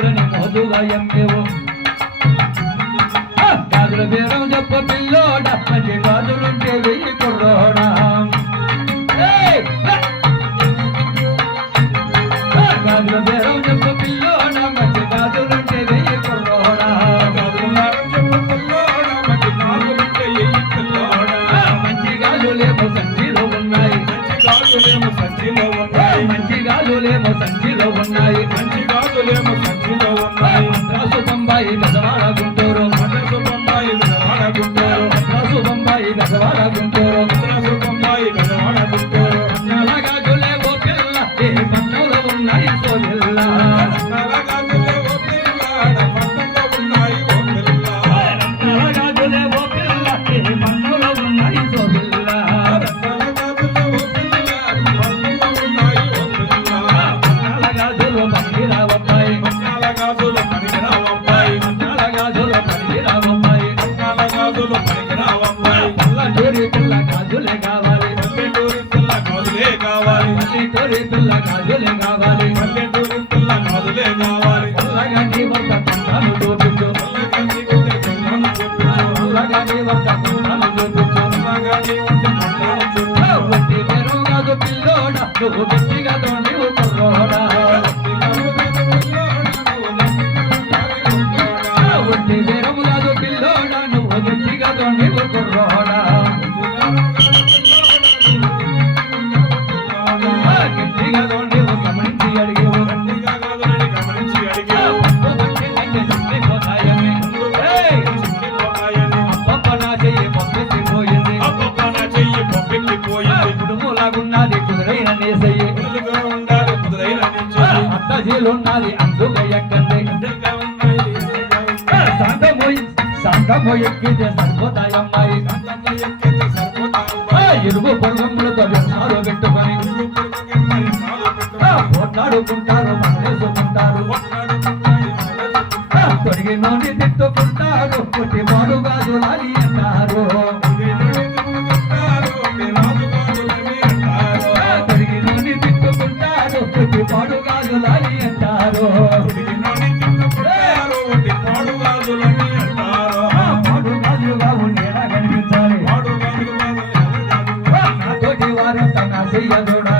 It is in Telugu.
గాజులని మోదుగా ఎమ్మేవు గాజుల బేరం చెప్ప పిల్లోడ మంచి గాజులుంటే వెయ్యి కుర్రోడా గాజుల బేరం చెప్ప పిల్లోడ మంచి గాజులుంటే వెయ్యి కుర్రోడా మంచి గాజులేమో సంచిలో ఉన్నాయి మంచి గాజులేమో సంచిలో ఉన్నాయి మద్రాసు బొంబాయి గజవాడ గుంటూరు మద్రాసు బొంబాయి గజవాడ గుంటూరు పన్నాల గాజులేమో పిల్ల ఏ పన్నులో ఉన్నాయి సోదిల్ల రత్నాల గాజులేమో పిల్ల ఏ పన్నులో ఉన్నాయి సోదిల్ల పన్నాల గాజులు పనికిరావమ్మాయి పల్లెటూరి పిల్ల గాజులే కావాలి పల్లెటూరి పిల్ల గాజులే కావాలి పల్లగాని వద్ద కొంటాను చూపించు పల్లగాని వద్ద కొంటాను చూపించు ఒట్టి మెరుగు కాదు పిల్లోడ నువ్వు గట్టిగా నీవు కుర్రోడా ఒట్టి మెరుగు కాదు పిల్లోడ నువ్వు గట్టిగా నీవు కుర్రోడా గట్టిగా నీవు గమనించి అడిగేవు కుడుములాగున్నది కుదురైన నేసయ్యి అద్దజీలున్నది అందుగా ఎక్కండి సాంగమో ఎక్కితే సరిపోతాయమ్మాయి ఇరుగు పొరుగుములతో వ్యవసాలు పెట్టుకొని పోట్లాడుకుంటారు మనలేసుకుంటారు తొడిగి నోని తిట్టుకుంటారు పుట్టి మారు గాజులాలి అన్నారు తొడిగి నోని తిట్టుకుంటారు పుట్టి మాడు గాజులాలి అంటారు మాడు గాజుగా ఉండేలా కనిపించాలి నాతోటి వారు తన చెయ్యదుడా